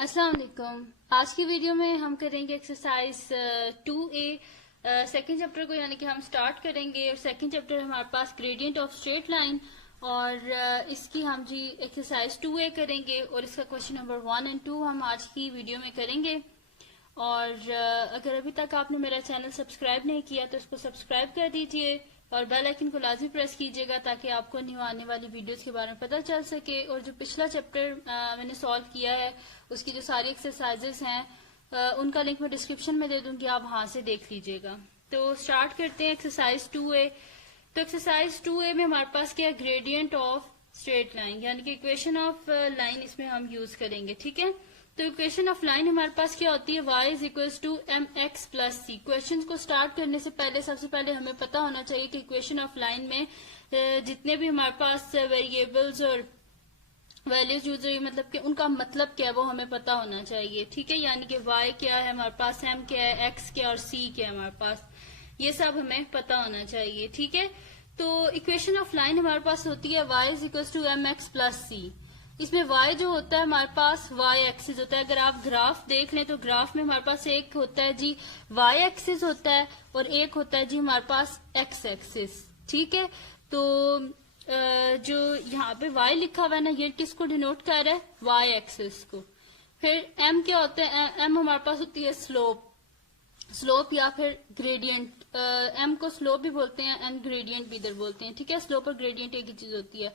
अस्सलाम वालेकुम। आज की वीडियो में हम करेंगे एक्सरसाइज 2A सेकेंड चैप्टर को, यानी कि हम स्टार्ट करेंगे। और सेकेंड चैप्टर हमारे पास ग्रेडियंट ऑफ स्ट्रेट लाइन, और इसकी हम जी एक्सरसाइज 2A करेंगे और इसका क्वेश्चन नंबर 1 और 2 हम आज की वीडियो में करेंगे। और अगर अभी तक आपने मेरा चैनल सब्सक्राइब नहीं किया तो इसको सब्सक्राइब कर दीजिए और बेल आइकन को लाजमी प्रेस कीजिएगा ताकि आपको न्यू आने वाली वीडियोस के बारे में पता चल सके। और जो पिछला चैप्टर मैंने सॉल्व किया है उसकी जो सारी एक्सरसाइजेस हैं उनका लिंक मैं डिस्क्रिप्शन में दे दूंगी, आप वहां से देख लीजिएगा। तो स्टार्ट करते हैं एक्सरसाइज 2A। तो एक्सरसाइज 2A में हमारे पास क्या है, ग्रेडियंट ऑफ स्ट्रेट लाइन, यानी कि इक्वेशन ऑफ लाइन इसमें हम यूज करेंगे। ठीक है, तो इक्वेशन ऑफ लाइन हमारे पास क्या होती है, y is equal to M X plus C. Question को स्टार्ट करने से पहले सबसे पहले हमें पता होना चाहिए कि इक्वेशन ऑफ लाइन में जितने भी हमारे पास वेरिएबल्स और वैल्यूज यूज हुई, मतलब कि उनका मतलब क्या है वो हमें पता होना चाहिए। ठीक है, यानी कि y क्या है हमारे पास, m क्या है, x क्या और c क्या है हमारे पास, ये सब हमें पता होना चाहिए। ठीक है, तो इक्वेशन ऑफ लाइन हमारे पास होती है y is equal to M X plus C. इसमें y जो होता है हमारे पास y एक्सिस होता है। अगर आप ग्राफ देख लें तो ग्राफ में हमारे पास एक होता है जी y एक्सिस होता है और एक होता है जी हमारे पास x एक्सिस। ठीक है, तो जो यहाँ पे y लिखा हुआ है ना, ये किसको डिनोट कर रहा है, y एक्सिस को। फिर m क्या होता है, m हमारे पास होती है स्लोप या फिर ग्रेडियंट। m को स्लोप भी बोलते हैं एंड ग्रेडियंट भी इधर बोलते हैं। ठीक है, स्लोप और ग्रेडियंट एक ही चीज होती है।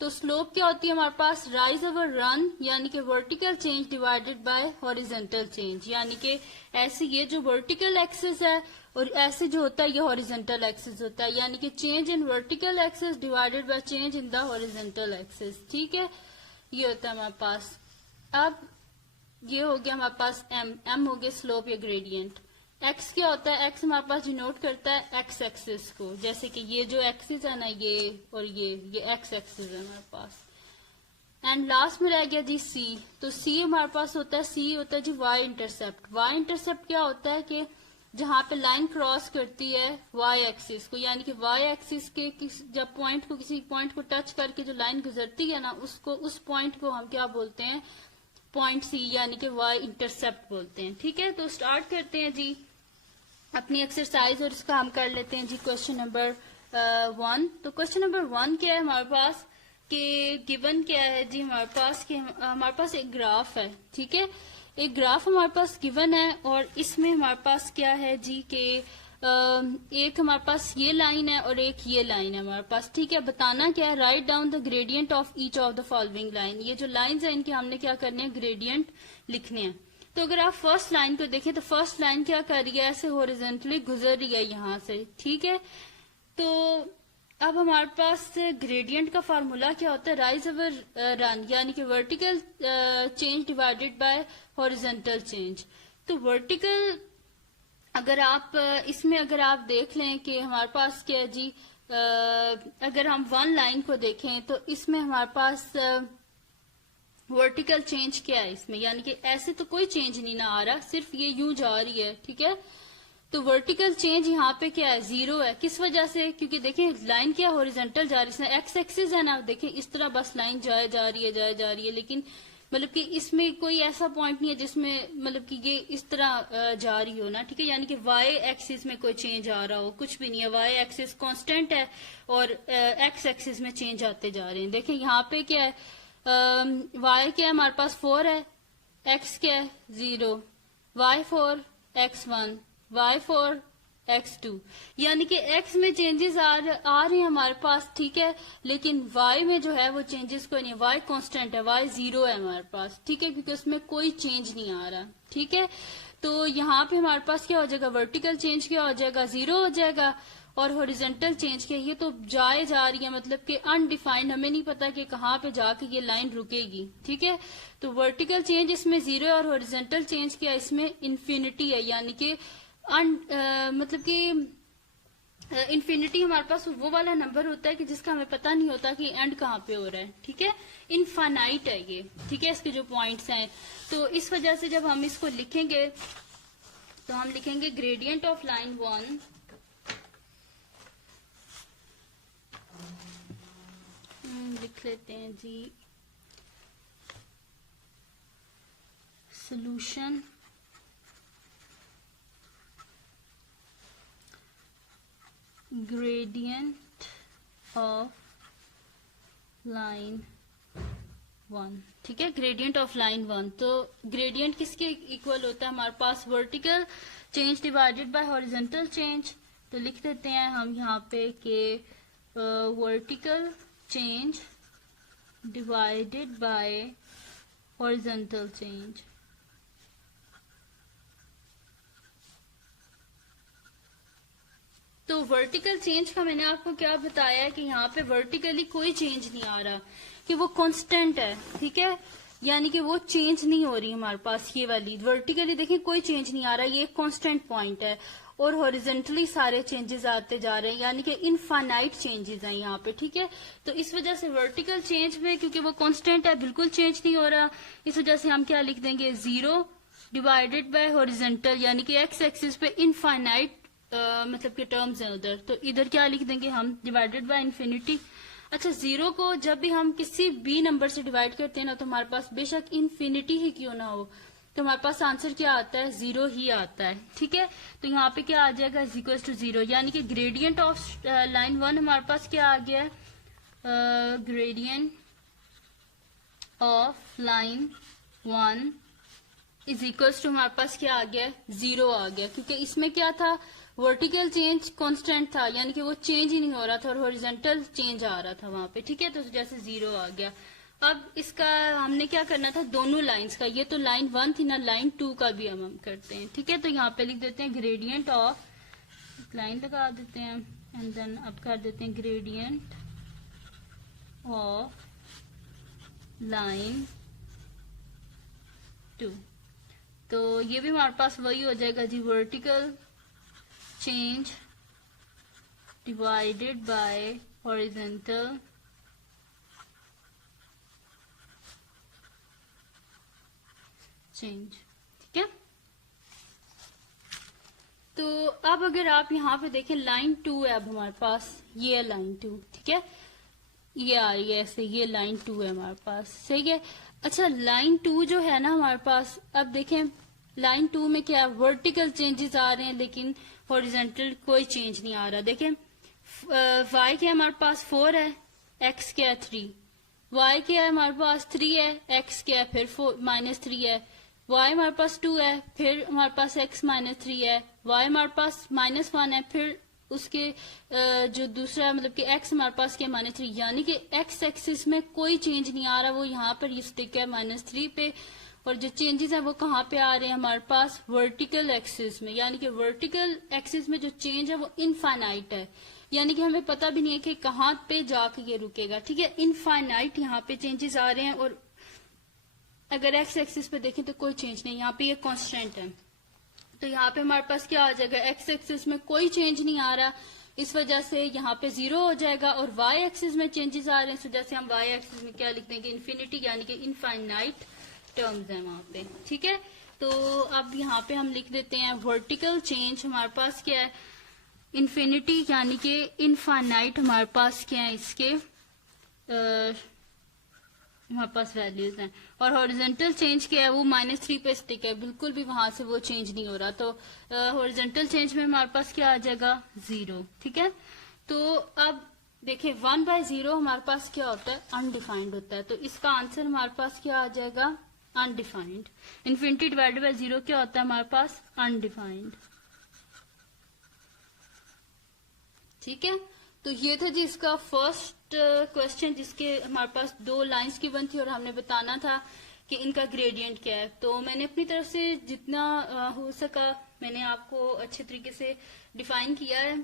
तो स्लोप क्या होती है हमारे पास, राइज ओवर रन, यानी कि vertical change divided by horizontal change. यानी कि ऐसे ये जो वर्टिकल एक्सिस है और ऐसे जो होता है ये हॉरिजॉन्टल एक्सिस होता है, यानी कि change in vertical axis divided by change in the horizontal axis. ठीक है, ये होता है हमारे पास। अब ये हो गया हमारे पास m हो गया स्लोप या ग्रेडियंट। x क्या होता है, x हमारे पास डिनोट करता है x एक्सिस को, जैसे कि ये जो एक्सिस है ना, ये और ये x एक्सिस है हमारे पास। एंड लास्ट में रह गया जी c। तो c हमारे पास होता है, c होता है जी y इंटरसेप्ट। y इंटरसेप्ट क्या होता है कि जहां पे लाइन क्रॉस करती है y एक्सिस को, यानी कि y एक्सिस के जब पॉइंट को किसी पॉइंट को टच करके जो लाइन गुजरती है ना, उसको उस पॉइंट को हम क्या बोलते हैं, पॉइंट सी, यानी कि y इंटरसेप्ट बोलते हैं। ठीक है, तो स्टार्ट करते हैं जी अपनी एक्सरसाइज और इसका हम कर लेते हैं जी क्वेश्चन नंबर 1। तो क्वेश्चन नंबर 1 क्या है हमारे पास कि गिवन क्या है जी हमारे पास कि हमारे पास एक ग्राफ है। ठीक है, एक ग्राफ हमारे पास गिवन है और इसमें हमारे पास क्या है जी कि एक हमारे पास ये लाइन है और एक ये लाइन है हमारे पास। ठीक है, बताना क्या है, write down the gradient of each of the following line. ये जो लाइंस है इनके हमने क्या करने हैं, ग्रेडियंट लिखने हैं। तो अगर आप फर्स्ट लाइन को देखें तो फर्स्ट लाइन क्या कर रही है, ऐसे हॉरिजॉन्टली गुजर रही है यहाँ से। ठीक है, तो अब हमारे पास ग्रेडियंट का फार्मूला क्या होता है, राइज ओवर रन, यानी कि vertical change divided by horizontal change. तो वर्टिकल अगर आप इसमें अगर आप देख लें कि हमारे पास क्या है जी, अगर हम वन लाइन को देखें तो इसमें हमारे पास वर्टिकल चेंज क्या है इसमें, यानी कि ऐसे तो कोई चेंज नहीं ना आ रहा, सिर्फ ये यूं जा रही है। ठीक है, तो वर्टिकल चेंज यहाँ पे क्या है, 0 है। किस वजह से, क्योंकि देखें लाइन क्या हॉरिजॉन्टल जा रही है, एक्स एक्सिस है ना, देखें इस तरह बस लाइन जाए जा रही है, लेकिन मतलब कि इसमें कोई ऐसा पॉइंट नहीं है जिसमें मतलब कि ये इस तरह जा रही हो ना। ठीक है, यानी कि y एक्सिस में कोई चेंज आ रहा हो, कुछ भी नहीं है, y एक्सिस कांस्टेंट है और x एक्सिस में चेंज आते जा रहे हैं। देखें यहाँ पे क्या है, y क्या है हमारे पास 4 है, x क्या है 0, y4 x1 y4 x2, यानी कि x में चेंजेस आ रहे हैं हमारे पास। ठीक है, लेकिन y में जो है वो चेंजेस कोई नहीं है, y कांस्टेंट है, y 0 है हमारे पास। ठीक है, क्योंकि उसमें कोई चेंज नहीं आ रहा। ठीक है, तो यहाँ पे हमारे पास क्या हो जाएगा, वर्टिकल चेंज क्या हो जाएगा, 0 हो जाएगा, और हॉरिजॉन्टल चेंज क्या, ये तो जाए जा रही है, मतलब कि अनडिफाइंड, हमें नहीं पता कि कहाँ पे जाके ये लाइन रुकेगी। ठीक है, तो वर्टिकल चेंज इसमें 0 है और हॉरिजॉन्टल चेंज क्या इसमें इन्फिनिटी है, यानी कि मतलब कि इन्फिनिटी हमारे पास वो वाला नंबर होता है कि जिसका हमें पता नहीं होता कि एंड कहाँ पे हो रहा है। ठीक है, इनफाइनाइट है ये। ठीक है, इसके जो पॉइंट्स हैं, तो इस वजह से जब हम इसको लिखेंगे तो हम लिखेंगे ग्रेडियंट ऑफ लाइन 1 लिख लेते हैं जी solution gradient of line 1, ठीक है, ग्रेडियंट ऑफ लाइन 1। तो ग्रेडियंट किसके इक्वल होता है हमारे पास? Vertical change divided by horizontal change. तो लिख देते हैं हम यहाँ पे कि vertical change divided by horizontal change. तो वर्टिकल चेंज का मैंने आपको क्या बताया कि यहाँ पे वर्टिकली कोई चेंज नहीं आ रहा, कि वो कांस्टेंट है, ठीक है, यानी कि वो चेंज नहीं हो रही हमारे पास। ये वाली वर्टिकली देखिए कोई चेंज नहीं आ रहा, ये एक कांस्टेंट पॉइंट है, और हॉरिजॉन्टली सारे चेंजेस आते जा रहे हैं, यानी कि इनफाइनाइट चेंजेस हैं यहाँ पे, ठीक है। तो इस वजह से वर्टिकल चेंज में क्योंकि वो कांस्टेंट है, बिल्कुल चेंज नहीं हो रहा, इस वजह से हम क्या लिख देंगे? 0 डिवाइडेड बाय हॉरिजॉन्टल, यानी कि एक्स एक्सिस पे इनफाइनाइट मतलब के टर्म्स हैं उधर, तो इधर क्या लिख देंगे हम? Divided by infinity. अच्छा, 0 को जब भी हम किसी भी नंबर से डिवाइड करते हैं ना, तो हमारे पास बेशक इन्फिनिटी ही क्यों ना हो, तो हमारे पास आंसर क्या आता है? 0 ही आता है, ठीक है। तो यहाँ पे क्या आ जाएगा? इज इक्वल टू 0, यानी कि ग्रेडियंट ऑफ लाइन 1 हमारे पास क्या आ गया है? Gradient of line 1 is equal to हमारे पास क्या आ गया? 0 आ गया, क्योंकि इसमें क्या था? वर्टिकल चेंज कांस्टेंट था, यानी कि वो चेंज ही नहीं हो रहा था, और हॉरिजॉन्टल चेंज आ रहा था वहां पे, ठीक है। तो जैसे 0 आ गया। अब इसका हमने क्या करना था? दोनों लाइंस का, ये तो लाइन 1 थी ना, लाइन 2 का भी हम करते हैं, ठीक है। तो यहाँ पे लिख देते हैं ग्रेडियंट ऑफ, लाइन लगा देते हैं, एंड देन अब कर देते हैं ग्रेडियंट ऑफ लाइन 2। तो ये भी हमारे पास वही हो जाएगा जी, vertical change divided by horizontal change, ठीक है। तो अब अगर आप यहाँ पे देखें, लाइन 2 है अब हमारे पास, ये है लाइन 2, ठीक है, ये आ रही है ऐसे, ये लाइन 2 है हमारे पास, सही है। अच्छा, लाइन 2 जो है ना हमारे पास, अब देखें लाइन 2 में क्या वर्टिकल चेंजेस आ रहे हैं, लेकिन हॉरिजॉन्टल कोई चेंज नहीं आ रहा। देखें y क्या हमारे पास 4 है, x क्या है 3, y क्या है हमारे पास 3 है, x क्या है फिर -3 है, y हमारे पास 2 है, फिर हमारे पास x -3 है, y हमारे पास -1 है, फिर उसके जो दूसरा मतलब कि x हमारे पास क्या -3, यानी कि x एक्सिस में कोई चेंज नहीं आ रहा, वो यहाँ पर ये स्टिक है -3 पे, और जो चेंजेस है वो कहाँ पे आ रहे हैं हमारे पास? वर्टिकल एक्सिस में, यानी कि वर्टिकल एक्सिस में जो चेंज है वो इनफाइनाइट है, यानी कि हमें पता भी नहीं है कि कहाँ पे जाके ये रुकेगा, ठीक है। इनफाइनाइट यहाँ पे चेंजेस आ रहे हैं, और अगर एक्स एक्सिस पे देखें तो कोई चेंज नहीं, यहाँ पे ये कांस्टेंट है। तो यहाँ पे हमारे पास क्या आ जाएगा? एक्स एक्सिस में कोई चेंज नहीं आ रहा, इस वजह से यहाँ पे 0 हो जाएगा, और वाई एक्सिस में चेंजेस आ रहे हैं, इस वजह से हम वाई एक्सिस में क्या लिख देंगे? इन्फिनिटी, यानी कि इनफाइनाइट टर्म्स है वहां पे, ठीक है। तो अब यहाँ पे हम लिख देते हैं वर्टिकल चेंज हमारे पास क्या है? इन्फिनिटी, यानी कि इनफाइनाइट हमारे पास क्या है इसके हमारे पास वैल्यूज हैं, और हॉरिजॉन्टल चेंज क्या है? वो -3 पे स्टिक है, बिल्कुल भी वहां से वो चेंज नहीं हो रहा। तो हॉरिजॉन्टल चेंज में हमारे पास क्या आ जाएगा? 0, ठीक है। तो अब देखिए 1/0 हमारे पास क्या होता है? अनडिफाइंड होता है, तो इसका आंसर हमारे पास क्या आ जाएगा? अनडिफाइंड। इन्फिनिटी डिवाइडेड बाय 0 क्या होता है हमारे पास? अनडिफाइंड, ठीक है। तो ये था जी इसका फर्स्ट क्वेश्चन, जिसके हमारे पास 2 लाइंस की बन थी, और हमने बताना था कि इनका ग्रेडियंट क्या है। तो मैंने अपनी तरफ से जितना हो सका मैंने आपको अच्छे तरीके से डिफाइन किया है।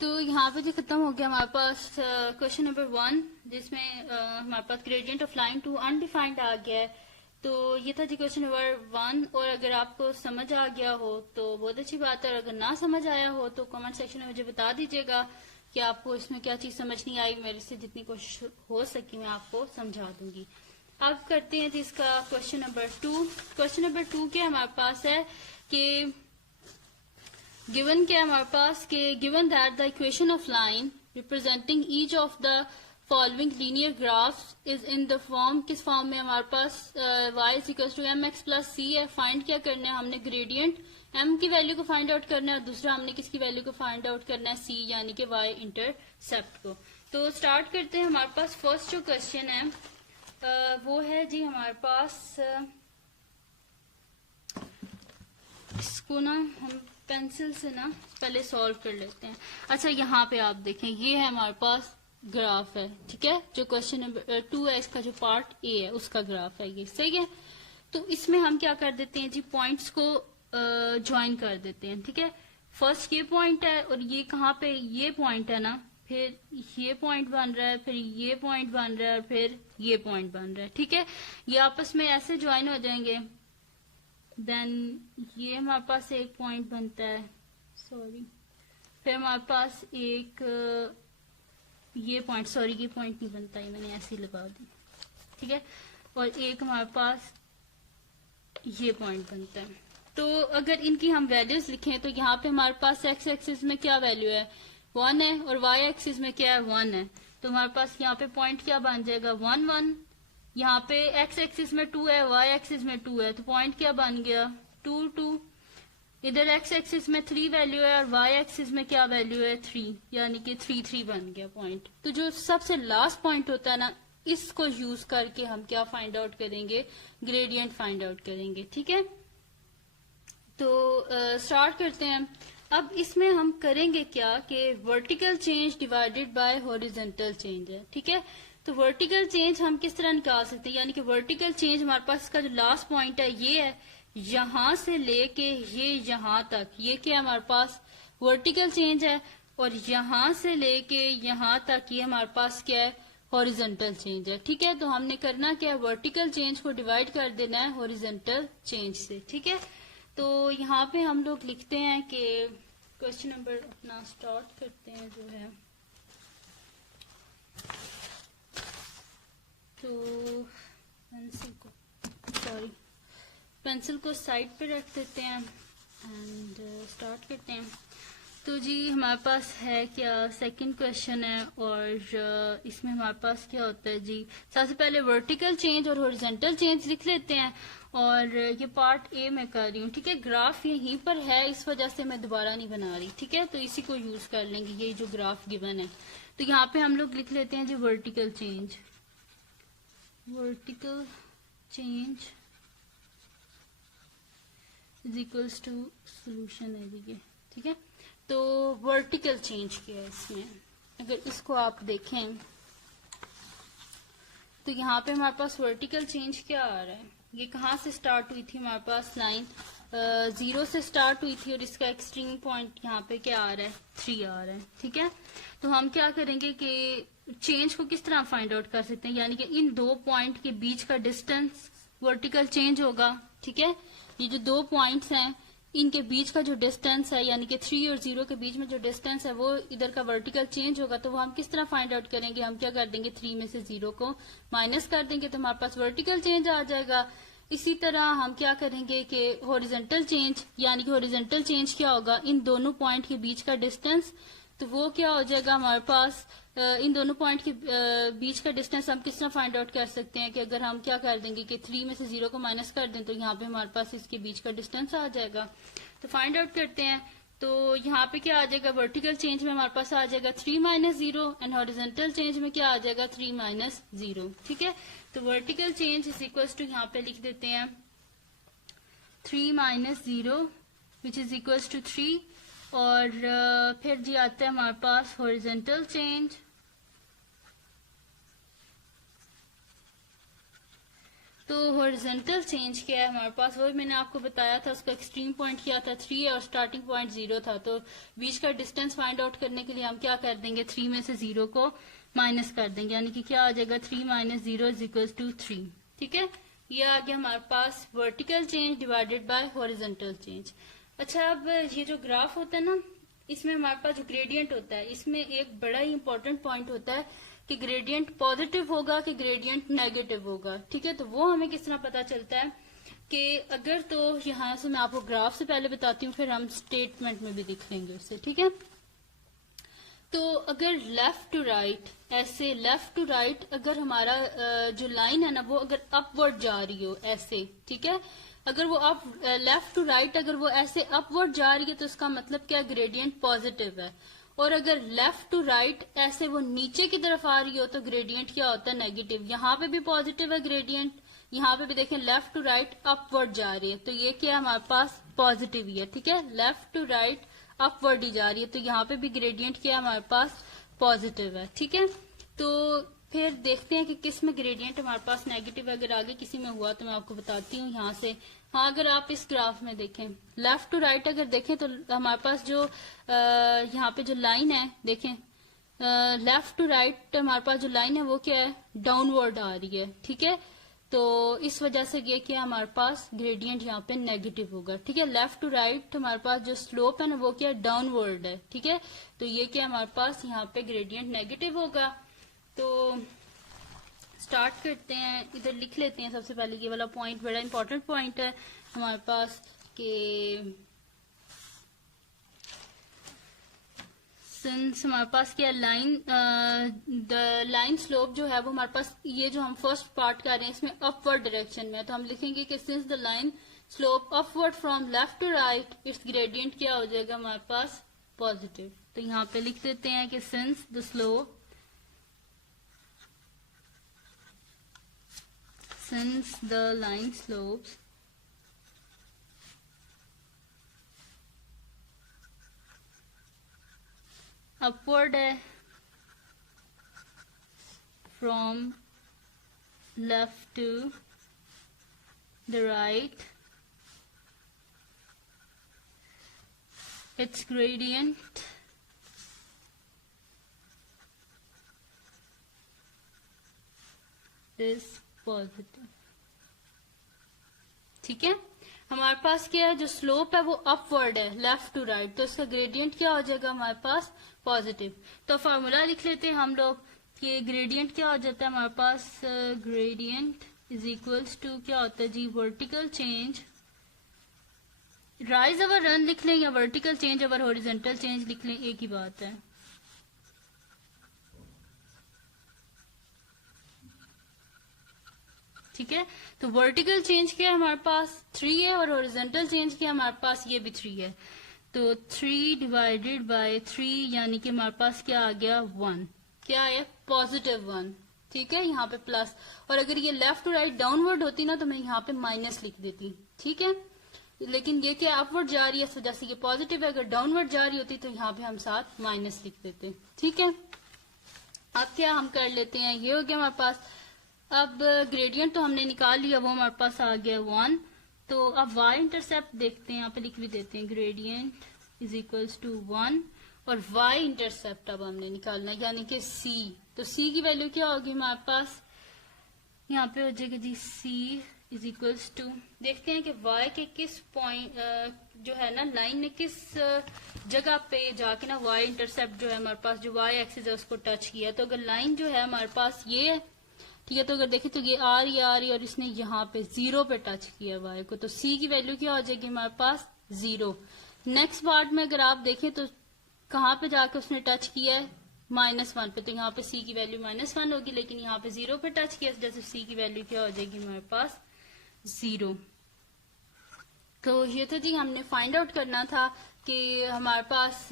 तो यहाँ पे जो खत्म हो गया हमारे पास क्वेश्चन नंबर 1, जिसमें हमारे पास ग्रेडियंट ऑफ लाइन 2 अनडिफाइंड आ गया है। तो ये था जी क्वेश्चन नंबर 1, और अगर आपको समझ आ गया हो तो बहुत अच्छी बात है, और अगर ना समझ आया हो तो कमेंट सेक्शन में मुझे बता दीजिएगा कि आपको इसमें क्या चीज समझ नहीं आई। मेरे से जितनी कोशिश हो सकी मैं आपको समझा दूंगी। अब करते हैं जी इसका क्वेश्चन नंबर 2। क्वेश्चन नंबर 2 क्या हमारे पास है कि गिवन क्या है हमारे पास कि given that the equation of line representing each of the following linear graphs is in the form, किस फॉर्म में हमारे पास y is equal to M X plus C है। फाइंड क्या करना है, हमने ग्रेडियंट m की वैल्यू को फाइंड आउट करना है और दूसरा हमने किसकी वैल्यू को फाइंड आउट करना है, c यानी कि y इंटरसेप्ट को। तो स्टार्ट करते हैं। हमारे पास फर्स्ट जो क्वेश्चन है वो है जी हमारे पास इसको ना हम पेंसिल से ना पहले सॉल्व कर लेते हैं। अच्छा, यहाँ पे आप देखें ये है हमारे पास ग्राफ है, ठीक है, जो क्वेश्चन नंबर 2 है इसका जो पार्ट ए है उसका ग्राफ है ये, सही है। तो इसमें हम क्या कर देते हैं जी, पॉइंट्स को ज्वाइन कर देते हैं, ठीक है। फर्स्ट ये पॉइंट है और ये कहाँ पे, ये पॉइंट है ना, फिर ये पॉइंट बन रहा है, फिर ये पॉइंट बन रहा है और फिर ये पॉइंट बन रहा है, ठीक है। ये आपस में ऐसे ज्वाइन हो जाएंगे, देन ये हमारे पास एक पॉइंट बनता है, सॉरी, फिर हमारे पास एक ये पॉइंट, सॉरी ये पॉइंट नहीं बनता है, मैंने ऐसे ही लगा दी, ठीक है, और एक हमारे पास ये पॉइंट बनता है। तो अगर इनकी हम वैल्यूज लिखें तो यहाँ पे हमारे पास एक्स एक्सिस में क्या वैल्यू है, 1 है, और वाई एक्सिस में क्या है, 1 है। तो हमारे पास यहाँ पे पॉइंट क्या बन जाएगा, 1 1। यहाँ पे एक्स एक्सिस में 2 है, वाई एक्सिस में 2 है, तो पॉइंट क्या बन गया, 2 2। इधर एक्स एक्सिस में 3 वैल्यू है और वाई एक्सिस में क्या वैल्यू है, 3, यानी कि 3 3 बन गया पॉइंट। तो जो सबसे लास्ट पॉइंट होता है ना, इसको यूज करके हम क्या फाइंड आउट करेंगे, ग्रेडियंट फाइंड आउट करेंगे, ठीक है। तो स्टार्ट करते हैं। अब इसमें हम करेंगे क्या कि vertical change divided by horizontal change है, ठीक है। तो वर्टिकल चेंज हम किस तरह निकाल सकते हैं, यानी कि वर्टिकल चेंज हमारे पास इसका जो लास्ट पॉइंट है ये है, यहां से लेके ये यहां तक, ये क्या हमारे पास वर्टिकल चेंज है, और यहां से लेके यहां तक ये हमारे पास क्या है, हॉरिजॉन्टल चेंज है, ठीक है। तो हमने करना क्या है, वर्टिकल चेंज को डिवाइड कर देना है हॉरिजॉन्टल चेंज से, ठीक है। तो यहाँ पे हम लोग लिखते हैं कि क्वेश्चन नंबर अपना स्टार्ट करते हैं जो है, तो पेंसिल को साइड पे रख देते हैं एंड स्टार्ट करते हैं। तो जी हमारे पास है क्या, सेकंड क्वेश्चन है, और इसमें हमारे पास क्या होता है जी, सबसे पहले वर्टिकल चेंज और हॉरिजॉन्टल चेंज लिख लेते हैं, और ये पार्ट ए में कर रही हूँ, ठीक है। ग्राफ यहीं पर है, इस वजह से मैं दोबारा नहीं बना रही, ठीक है, तो इसी को यूज कर लेंगे, ये जो ग्राफ गिवन है। तो यहाँ पे हम लोग लिख लेते हैं जी vertical change, vertical change is equals to solution है जी, ठीक है। तो वर्टिकल चेंज क्या है इसमें, अगर इसको आप देखें तो यहाँ पे हमारे पास वर्टिकल चेंज क्या आ रहा है, ये कहाँ से स्टार्ट हुई थी, हमारे पास लाइन 0 से स्टार्ट हुई थी और इसका एक्सट्रीम पॉइंट यहाँ पे क्या आ रहा है, 3 आ रहा है, ठीक है। तो हम क्या करेंगे कि चेंज को किस तरह फाइंड आउट कर सकते हैं, यानी कि इन दो पॉइंट के बीच का डिस्टेंस वर्टिकल चेंज होगा, ठीक है। ये जो दो पॉइंट्स हैं इनके बीच का जो डिस्टेंस है, यानी कि 3 और 0 के बीच में जो डिस्टेंस है वो इधर का वर्टिकल चेंज होगा। तो वो हम किस तरह फाइंड आउट करेंगे, हम क्या कर देंगे, 3 में से 0 को माइनस कर देंगे तो हमारे पास वर्टिकल चेंज आ जाएगा। इसी तरह हम क्या करेंगे कि हॉरिजॉन्टल चेंज, यानी कि हॉरिजॉन्टल चेंज क्या होगा, इन दोनों पॉइंट के बीच का डिस्टेंस, तो वो क्या हो जाएगा हमारे पास, इन दोनों पॉइंट के बीच का डिस्टेंस हम किस तरह फाइंड आउट कर सकते हैं कि अगर हम क्या कर देंगे कि 3 में से 0 को माइनस कर दें तो यहाँ पे हमारे पास इसके बीच का डिस्टेंस आ जाएगा। तो फाइंड आउट करते हैं। तो यहाँ पे क्या आ जाएगा, वर्टिकल चेंज में हमारे पास आ जाएगा 3 माइनस 0 एंड हॉरिजॉन्टल चेंज में क्या आ जाएगा, 3 माइनस 0, ठीक है। तो vertical change is equal to यहाँ पे लिख देते हैं 3 minus 0 which is equal to 3, और फिर जी आता है हमारे पास हॉरिजॉन्टल चेंज, तो हॉरिजॉन्टल चेंज क्या है हमारे पास, वो मैंने आपको बताया था, उसका एक्सट्रीम पॉइंट क्या था, 3 और स्टार्टिंग पॉइंट 0 था। तो बीच का डिस्टेंस फाइंड आउट करने के लिए हम क्या कर देंगे, 3 में से 0 को माइनस कर देंगे, यानी कि क्या आ जाएगा, 3 माइनस 0 इज इक्वल टू 3, ठीक है। ये आ गया हमारे पास vertical change divided by horizontal change. अच्छा, अब ये जो ग्राफ होता है ना, इसमें हमारे पास जो ग्रेडियंट होता है, इसमें एक बड़ा ही इंपॉर्टेंट पॉइंट होता है कि ग्रेडियंट पॉजिटिव होगा कि ग्रेडियंट नेगेटिव होगा, ठीक है। तो वो हमें किस तरह पता चलता है कि अगर, तो यहाँ से मैं आपको ग्राफ से पहले बताती हूँ, फिर हम स्टेटमेंट में भी दिख लेंगे उससे, ठीक है। तो अगर लेफ्ट टू राइट, ऐसे लेफ्ट टू राइट अगर हमारा जो लाइन है ना वो अगर अपवर्ड जा रही हो ऐसे, ठीक है, अगर वो अप लेफ्ट टू राइट अगर वो ऐसे अपवर्ड जा रही है तो इसका मतलब क्या, ग्रेडियंट पॉजिटिव है। और अगर लेफ्ट टू राइट ऐसे वो नीचे की तरफ आ रही हो तो ग्रेडियंट क्या होता है, नेगेटिव। यहाँ पे भी पॉजिटिव है ग्रेडियंट, यहाँ पे भी देखें लेफ्ट टू राइट अपवर्ड जा रही है तो ये क्या है हमारे पास, पॉजिटिव ही है, ठीक है। लेफ्ट टू राइट अपवर्ड ही जा रही है तो यहाँ पे भी ग्रेडियंट क्या है हमारे पास, पॉजिटिव है, ठीक है। तो फिर देखते हैं कि किस में ग्रेडियंट हमारे पास नेगेटिव है। अगर आगे किसी में हुआ तो मैं आपको बताती हूँ यहाँ से। हाँ, अगर आप इस ग्राफ में देखें लेफ्ट टू राइट अगर देखें तो हमारे पास जो यहाँ पे जो लाइन है देखें, लेफ्ट टू राइट हमारे पास जो लाइन है वो क्या है, डाउनवर्ड आ रही है, ठीक है। तो इस वजह से ये क्या हमारे पास ग्रेडियंट यहाँ पे नेगेटिव होगा, ठीक है। लेफ्ट टू राइट हमारे पास जो स्लोप है ना वो क्या डाउनवर्ड है, ठीक है। तो ये क्या हमारे पास यहाँ पे ग्रेडियंट नेगेटिव होगा। तो स्टार्ट करते हैं, इधर लिख लेते हैं सबसे पहले ये वाला पॉइंट, बड़ा इंपॉर्टेंट पॉइंट है हमारे पास कि सिंस हमारे पास क्या लाइन, द लाइन स्लोप जो है वो हमारे पास, ये जो हम फर्स्ट पार्ट कर रहे हैं इसमें अपवर्ड डायरेक्शन में, तो हम लिखेंगे कि since the line slope upward from left to right its gradient क्या हो जाएगा हमारे पास, पॉजिटिव। तो यहाँ पे लिख देते हैं कि since the slope, since the line slopes upward है from left to the right, its gradient is positive, ठीक है। हमारे पास क्या है, जो स्लोप है वो अपवर्ड है लेफ्ट टू राइट, तो इसका ग्रेडियंट क्या हो जाएगा हमारे पास, पॉजिटिव। तो फॉर्मूला लिख लेते हैं हम लोग कि ग्रेडियंट क्या हो जाता है हमारे पास, ग्रेडियंट इज इक्वल्स टू क्या होता है जी, vertical change, rise over run लिख लें या vertical change over horizontal change लिख लें, एक ही बात है, ठीक है। तो वर्टिकल चेंज क्या है हमारे पास 3 है और हॉरिजॉन्टल चेंज क्या है हमारे पास, ये भी 3 है। तो 3 डिवाइडेड बाय 3 यानी कि हमारे पास क्या आ गया, 1, क्या है पॉजिटिव 1, ठीक है, यहाँ पे प्लस। और अगर ये लेफ्ट टू राइट डाउनवर्ड होती ना तो मैं यहाँ पे माइनस लिख देती, ठीक है। लेकिन ये क्या अपवर्ड जा रही है इस वजह से ये पॉजिटिव है, अगर डाउनवर्ड जा रही होती तो यहाँ पे हम साथ माइनस लिख देते, ठीक है। अब क्या हम कर लेते हैं, ये हो गया हमारे पास। अब ग्रेडियंट तो हमने निकाल लिया, वो हमारे पास आ गया 1। तो अब y इंटरसेप्ट देखते हैं, यहाँ पे लिख भी देते हैं, ग्रेडियंट इज इक्वल्स टू 1 और y इंटरसेप्ट अब हमने निकालना यानी कि c। तो c की वैल्यू क्या होगी हमारे पास, यहाँ पे हो जाएगा जी c इज इक्वल्स टू, देखते हैं कि y के किस पॉइंट जो है ना लाइन ने किस जगह पे जाके ना y इंटरसेप्ट जो है हमारे पास जो y एक्सिस है उसको टच किया। तो अगर लाइन जो है हमारे पास ये है, ठीक है, तो अगर देखें तो ये आ रही और इसने यहाँ पे 0 पे टच किया y को, तो c की वैल्यू क्या हो जाएगी हमारे पास, 0। नेक्स्ट पार्ट में अगर आप देखें तो कहाँ पे जाके उसने टच किया है, -1 पे, तो यहाँ पे c की वैल्यू -1 होगी, लेकिन यहाँ पे 0 पे टच किया जैसे c की वैल्यू क्या हो जाएगी हमारे पास, 0। तो ये तो जी हमने फाइंड आउट करना था कि हमारे पास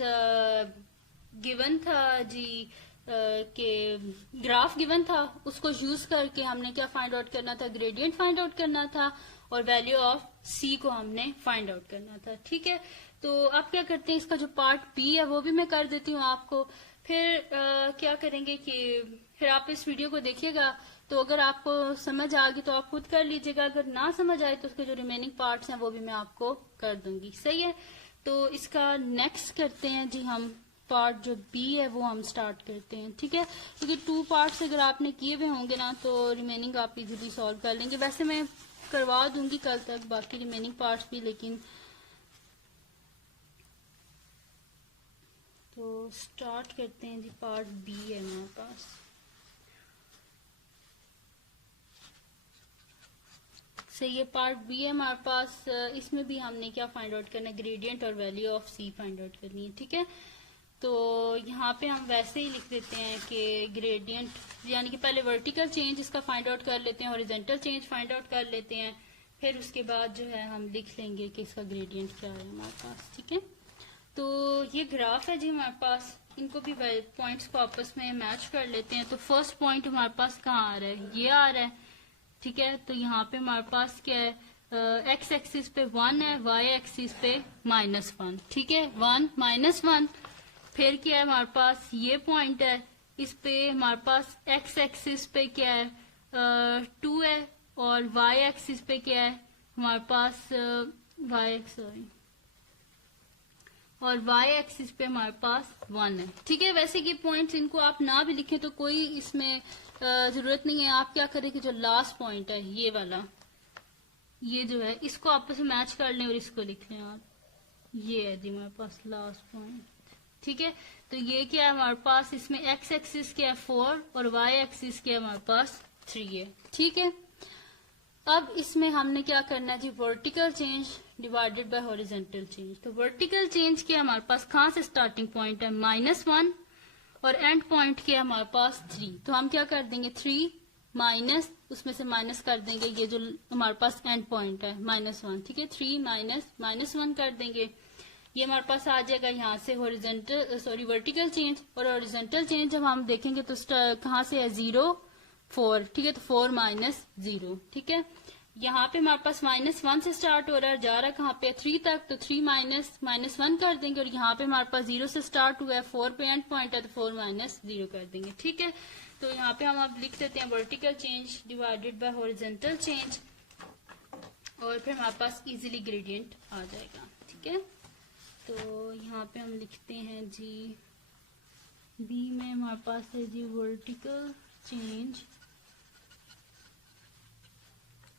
गिवन था जी के ग्राफ गिवन था, उसको यूज करके हमने क्या फाइंड आउट करना था, ग्रेडियंट फाइंड आउट करना था और वैल्यू ऑफ c को हमने फाइंड आउट करना था, ठीक है। तो अब क्या करते हैं, इसका जो पार्ट बी है वो भी मैं कर देती हूँ आपको। फिर क्या करेंगे कि फिर आप इस वीडियो को देखिएगा, तो अगर आपको समझ आ गई तो आप खुद कर लीजिएगा, अगर ना समझ आए तो उसके जो रिमेनिंग पार्ट्स हैं वो भी मैं आपको कर दूंगी, सही है। तो इसका नेक्स्ट करते हैं जी हम, पार्ट जो बी है वो हम स्टार्ट करते हैं, ठीक है। क्योंकि 2 पार्ट्स अगर आपने किए हुए होंगे ना तो रिमेनिंग आप इजीली सॉल्व कर लेंगे। वैसे मैं करवा दूंगी कल तक बाकी रिमेनिंग पार्ट्स भी, लेकिन तो स्टार्ट करते हैं जी, पार्ट बी है हमारे पास। सही है, पार्ट बी है हमारे पास। इसमें भी हमने क्या फाइंड आउट करना है, ग्रेडियंट और value of C find out करनी है, ठीक है। तो यहाँ पे हम वैसे ही लिख देते हैं कि ग्रेडियंट, यानी कि पहले वर्टिकल चेंज इसका फाइंड आउट कर लेते हैं, हॉरिजॉन्टल चेंज फाइंड आउट कर लेते हैं, फिर उसके बाद जो है हम लिख लेंगे कि इसका ग्रेडियंट क्या है हमारे पास। ठीक है, तो ये ग्राफ है जी हमारे पास, इनको भी पॉइंट्स को आपस में मैच कर लेते हैं। तो फर्स्ट पॉइंट हमारे पास कहाँ आ रहा है, ये आ रहा है। ठीक है, तो यहाँ पे हमारे पास क्या है, एक्स एक्सिस पे 1 है, वाई एक्सिस पे -1। ठीक है, 1 -1। फिर क्या है हमारे पास, ये पॉइंट है, इस पे हमारे पास एक्स एक्सिस पे क्या है, 2 है, और वाई एक्सिस पे क्या है हमारे पास और वाई एक्सिस पे हमारे पास 1 है। ठीक है, वैसे ये पॉइंट्स इनको आप ना भी लिखें तो कोई इसमें जरूरत नहीं है। आप क्या करें कि जो लास्ट पॉइंट है ये वाला, ये जो है इसको आपस में मैच कर लें और इसको लिख लें आप। ये है जी हमारे पास लास्ट पॉइंट। ठीक है, तो ये क्या है हमारे पास, इसमें एक्स एक्सिस क्या है 4 और वाई एक्सिस क्या है हमारे पास 3 है। ठीक है, अब इसमें हमने क्या करना है जी, vertical change divided by horizontal change. तो वर्टिकल चेंज क्या है हमारे पास, कहाँ से स्टार्टिंग पॉइंट है -1 और एंड पॉइंट क्या है हमारे पास 3। तो हम क्या कर देंगे, 3 माइनस, उसमें से माइनस कर देंगे ये जो हमारे पास एंड पॉइंट है -1। ठीक है, 3 माइनस -1 कर देंगे, ये हमारे पास आ जाएगा यहाँ से वर्टिकल चेंज। और हॉरिजॉन्टल चेंज जब हम देखेंगे तो कहाँ से है, 0 4। ठीक है, तो 4 -0। ठीक है, यहाँ पे हमारे पास -1 से स्टार्ट हो रहा है, जा रहा है कहाँ पे 3 तक, तो 3 -1 कर देंगे। और यहाँ पे हमारे पास 0 से स्टार्ट हुआ है, 4 पे एंड पॉइंट है, तो 4 -0 कर देंगे। ठीक है, तो यहाँ पे हम अब लिख देते हैं vertical change divided by horizontal change, और फिर हमारे पास इजीली ग्रेडियंट आ जाएगा। ठीक है, तो यहाँ पे हम लिखते हैं जी, बी में हमारे पास है जी वर्टिकल चेंज,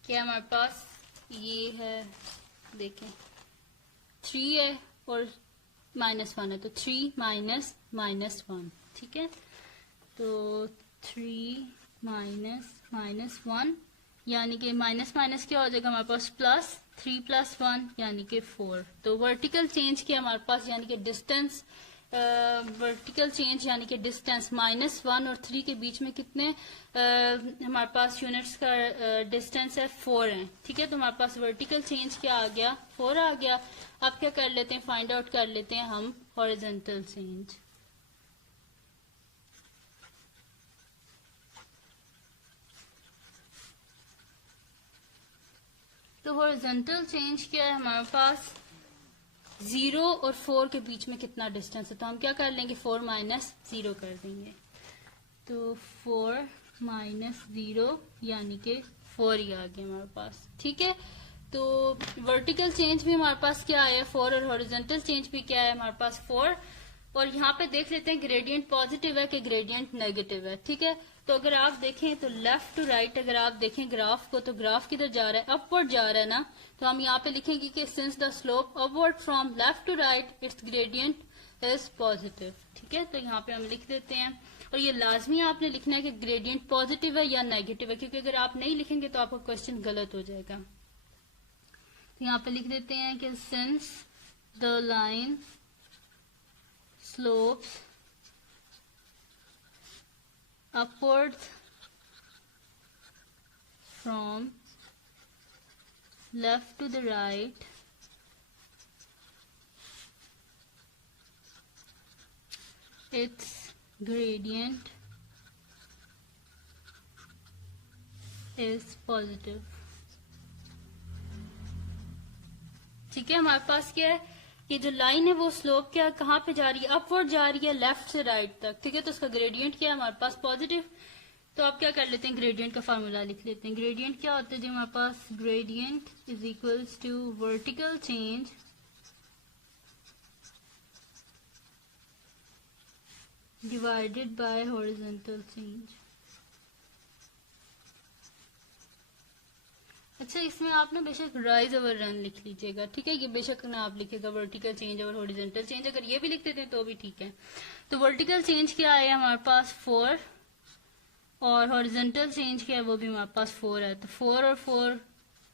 क्या हमारे पास ये है, देखें 3 है और -1 है, तो 3 -1। ठीक है, तो 3 -1 यानी कि माइनस माइनस क्या हो जाएगा हमारे पास प्लस, 3 + 1 यानी कि 4। तो वर्टिकल चेंज क्या हमारे पास, यानी कि डिस्टेंस, वर्टिकल चेंज यानी कि डिस्टेंस -1 और 3 के बीच में कितने हमारे पास यूनिट्स का डिस्टेंस है, 4 है। ठीक है, तो हमारे पास वर्टिकल चेंज क्या आ गया, 4 आ गया। अब क्या कर लेते हैं, फाइंड आउट कर लेते हैं हम हॉरिजॉन्टल चेंज। तो हॉरिजॉन्टल चेंज क्या है हमारे पास, 0 और 4 के बीच में कितना डिस्टेंस है, तो हम क्या कर लेंगे, 4 - 0 कर देंगे। तो 4 - 0 यानी कि 4 ही आ गया हमारे पास। ठीक है, तो वर्टिकल चेंज भी हमारे पास क्या आया, 4, और हॉरिजॉन्टल चेंज भी क्या है हमारे पास 4। और यहाँ पे देख लेते हैं ग्रेडियंट पॉजिटिव है कि ग्रेडियंट नेगेटिव है। ठीक है, तो अगर आप देखें तो लेफ्ट टू राइट अगर आप देखें ग्राफ को, तो ग्राफ किधर जा रहा है, अपवर्ड जा रहा है ना। तो हम यहाँ पे लिखेंगे कि since the slope upward from left to right its gradient is positive. ठीक है, तो यहाँ पे हम लिख देते हैं, और ये लाजमी आपने लिखना है कि ग्रेडियंट पॉजिटिव है या नेगेटिव है, क्योंकि अगर आप नहीं लिखेंगे तो आपका क्वेश्चन गलत हो जाएगा। तो यहाँ पे लिख देते हैं कि since the line slopes upwards from left to the right, its gradient is positive। ठीक है, हमारे पास क्या है, ये जो लाइन है वो स्लोप क्या कहाँ पे जा रही है, अपवर्ड जा रही है लेफ्ट से राइट तक। ठीक है, तो उसका ग्रेडियंट क्या है हमारे पास पॉजिटिव। तो आप क्या कर लेते हैं, ग्रेडियंट का फार्मूला लिख लेते हैं। ग्रेडियंट क्या होता है जी हमारे पास, gradient is equals to vertical change divided by horizontal change. अच्छा, इसमें आप ना बेशक राइज ओवर रन लिख लीजिएगा। ठीक है, ये बेशक ना आप लिखेगा वर्टिकल चेंज और हॉरिजॉन्टल चेंज, अगर ये भी लिख देते हैं तो भी ठीक है। तो वर्टिकल चेंज क्या आया हमारे पास 4, और हॉरिजॉन्टल चेंज क्या है वो भी हमारे पास 4 है। तो 4 और 4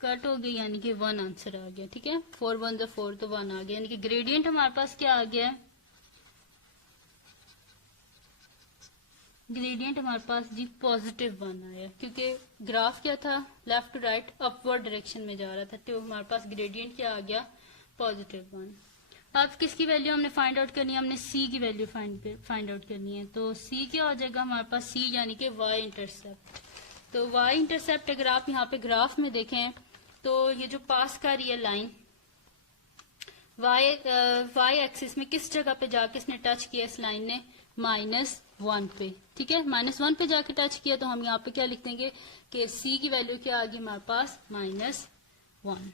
कट हो गई, यानी कि 1 आंसर आ गया। ठीक है, 4 × 1 = 4, तो 1 आ गया, यानी कि ग्रेडियंट हमारे पास क्या आ गया है, ग्रेडियंट हमारे पास जी +1 आया, क्योंकि ग्राफ क्या था, left to right upward direction में जा रहा था, तो हमारे पास ग्रेडियंट क्या आ गया, +1। अब किसकी वैल्यू हमने फाइंड आउट करनी है, हमने सी की वैल्यू फाइंड आउट करनी है। तो सी क्या हो जाएगा हमारे पास, सी यानी कि वाई इंटरसेप्ट। तो वाई इंटरसेप्ट अगर आप यहाँ पे ग्राफ में देखें तो ये जो पास कर रही है लाइन वाई एक्सिस में किस जगह पे जाके इसने टच किया इस लाइन ने, -1 पे। ठीक है, -1 पे जाके टच किया, तो हम यहाँ पे क्या लिख देंगे कि सी की वैल्यू क्या आ गई हमारे पास, -1।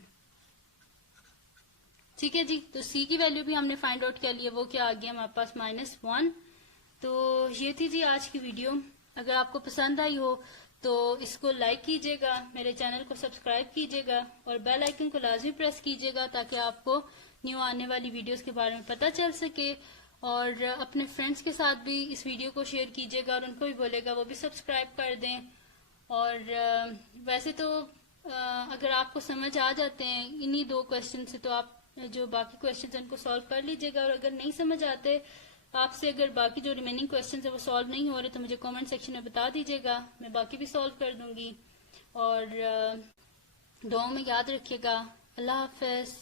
ठीक है जी, तो सी की वैल्यू भी हमने फाइंड आउट कर लिया, वो क्या आ गया हमारे पास, -1। तो ये थी जी आज की वीडियो। अगर आपको पसंद आई हो तो इसको लाइक कीजिएगा, मेरे चैनल को सब्सक्राइब कीजिएगा और बेल आइकन को लाजमी प्रेस कीजिएगा ताकि आपको न्यू आने वाली वीडियोस के बारे में पता चल सके। और अपने फ्रेंड्स के साथ भी इस वीडियो को शेयर कीजिएगा और उनको भी बोलेगा वो भी सब्सक्राइब कर दें। और वैसे तो अगर आपको समझ आ जाते हैं इन्हीं 2 क्वेश्चन से, तो आप जो बाकी क्वेश्चन उनको सॉल्व कर लीजिएगा। और अगर नहीं समझ आते आपसे, अगर बाकी जो रिमेनिंग क्वेश्चन है वो सॉल्व नहीं हो रहे, तो मुझे कमेंट सेक्शन में बता दीजिएगा, मैं बाकी भी सॉल्व कर दूंगी। और दुआ में याद रखिएगा। अल्लाह हाफिज।